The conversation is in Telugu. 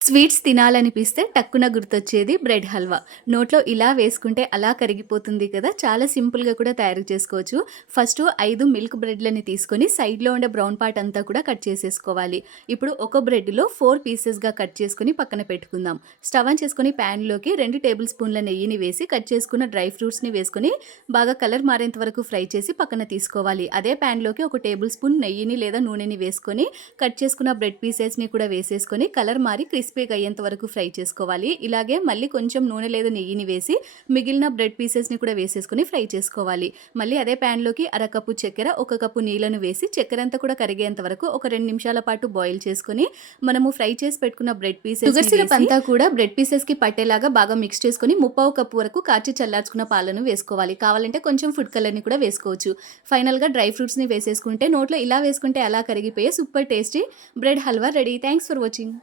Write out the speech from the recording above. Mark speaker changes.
Speaker 1: స్వీట్స్ తినాలనిపిస్తే టక్కున గుర్తొచ్చేది బ్రెడ్ హల్వా. నోట్లో ఇలా వేసుకుంటే అలా కరిగిపోతుంది కదా చాలా సింపుల్గా కూడా తయారు చేసుకోవచ్చు. ఫస్ట్ ఐదు మిల్క్ బ్రెడ్లని తీసుకొని సైడ్లో ఉండే బ్రౌన్ పార్ట్ అంతా కూడా కట్ చేసేసుకోవాలి. ఇప్పుడు ఒక బ్రెడ్లో ఫోర్ పీసెస్గా కట్ చేసుకొని పక్కన పెట్టుకుందాం. స్టవ్ ఆన్ చేసుకుని ప్యాన్లోకి రెండు టేబుల్ స్పూన్ల నెయ్యిని వేసి కట్ చేసుకున్న డ్రై ఫ్రూట్స్ని వేసుకొని బాగా కలర్ మారేంత వరకు ఫ్రై చేసి పక్కన తీసుకోవాలి. అదే ప్యాన్లోకి ఒక టేబుల్ స్పూన్ నెయ్యిని లేదా నూనెని వేసుకొని కట్ చేసుకున్న బ్రెడ్ పీసెస్ని కూడా వేసేసుకొని కలర్ మారి క్రిస్పీగా అయ్యేంత వరకు ఫ్రై చేసుకోవాలి. ఇలాగే మళ్ళీ కొంచెం నూనె లేదా నెయ్యిని వేసి మిగిలిన బ్రెడ్ పీసెస్ని కూడా వేసేసుకొని ఫ్రై చేసుకోవాలి. మళ్ళీ అదే ప్యాన్లోకి అరకప్పు చక్కెర ఒక కప్పు నీళ్ళను వేసి చక్కెర అంతా కూడా కరిగేంత వరకు ఒక రెండు నిమిషాల పాటు బాయిల్ చేసుకొని మనము ఫ్రై చేసి పెట్టుకున్న బ్రెడ్ పీసెస్ షుగర్ సిరప్ అంతా కూడా బ్రెడ్ పీసెస్కి పట్టేలాగా బాగా మిక్స్ చేసుకొని ముప్పావు కప్పు వరకు కాచి చల్లార్చుకున్న పాలను వేసుకోవాలి. కావాలంటే కొంచెం ఫుడ్ కలర్ని కూడా వేసుకోవచ్చు. ఫైనల్గా డ్రై ఫ్రూట్స్ని వేసేసుకుంటే నోట్లో ఇలా వేసుకుంటే అలా కరిగిపోయే super tasty bread halwa ready. Thanks for watching